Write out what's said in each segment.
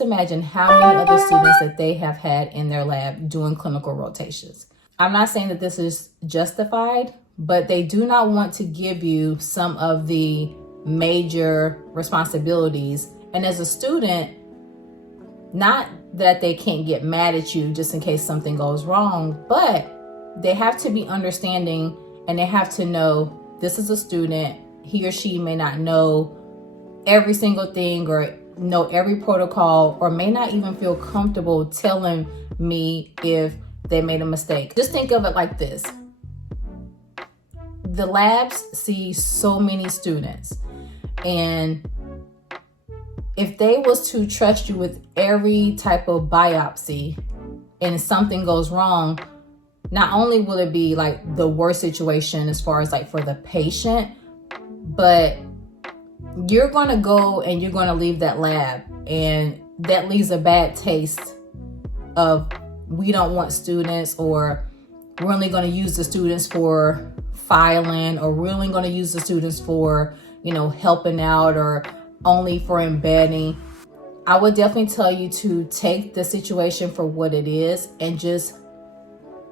Imagine how many other students that they have had in their lab doing clinical rotations. I'm not saying that this is justified, but they do not want to give you some of the major responsibilities. And as a student, not that they can't get mad at you just in case something goes wrong, but they have to be understanding and they have to know this is a student. He or she may not know every single thing or know every protocol, or may not even feel comfortable telling me if they made a mistake. Just think of it like this. The labs see so many students, and if they was to trust you with every type of biopsy and something goes wrong, not only will it be like the worst situation as far as like for the patient, but you're going to go and you're going to leave that lab, and that leaves a bad taste of we don't want students, or we're only going to use the students for filing, or we're only going to use the students for, you know, helping out, or only for embedding. I would definitely tell you to take the situation for what it is and just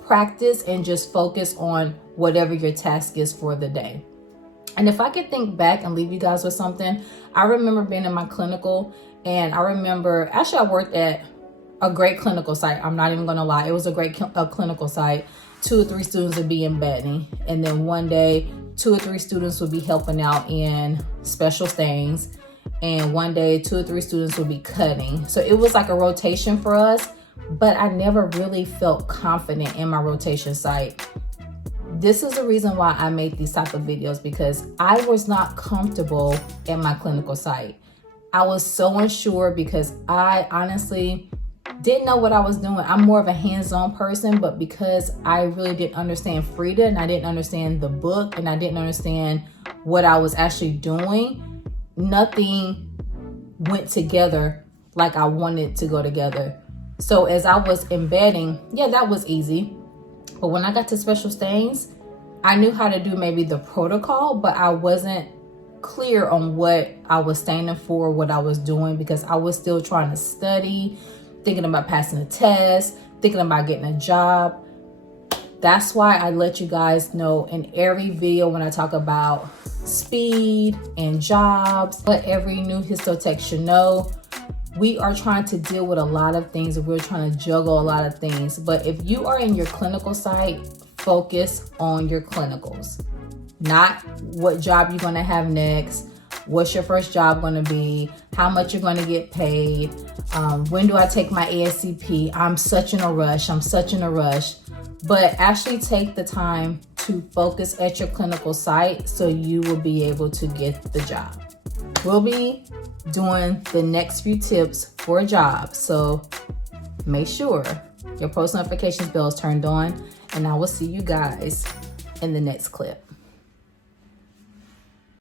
practice and just focus on whatever your task is for the day. And if I could think back and leave you guys with something, I remember being in my clinical, and I remember, actually I worked at a great clinical site. I'm not even gonna lie. It was a great clinical site. 2 or 3 students would be embedding. And then one day, 2 or 3 students would be helping out in special stains. And one day, 2 or 3 students would be cutting. So it was like a rotation for us, but I never really felt confident in my rotation site. This is the reason why I made these type of videos, because I was not comfortable in my clinical site. I was so unsure because I honestly didn't know what I was doing. I'm more of a hands-on person, but because I really didn't understand Frida, and I didn't understand the book, and I didn't understand what I was actually doing, nothing went together like I wanted to go together. So as I was embedding, yeah, that was easy. But when I got to special stains, I knew how to do maybe the protocol, but I wasn't clear on what I was standing for, what I was doing, because I was still trying to study, thinking about passing a test, thinking about getting a job. That's why I let you guys know in every video when I talk about speed and jobs, what every new histotech should know. We are trying to deal with a lot of things, and we're trying to juggle a lot of things. But if you are in your clinical site, focus on your clinicals, not what job you're going to have next, what's your first job going to be, how much you're going to get paid, when do I take my ASCP, I'm such in a rush. But actually take the time to focus at your clinical site so you will be able to get the job. We'll be doing the next few tips for a job, so make sure your post notifications bell is turned on, and I will see you guys in the next clip.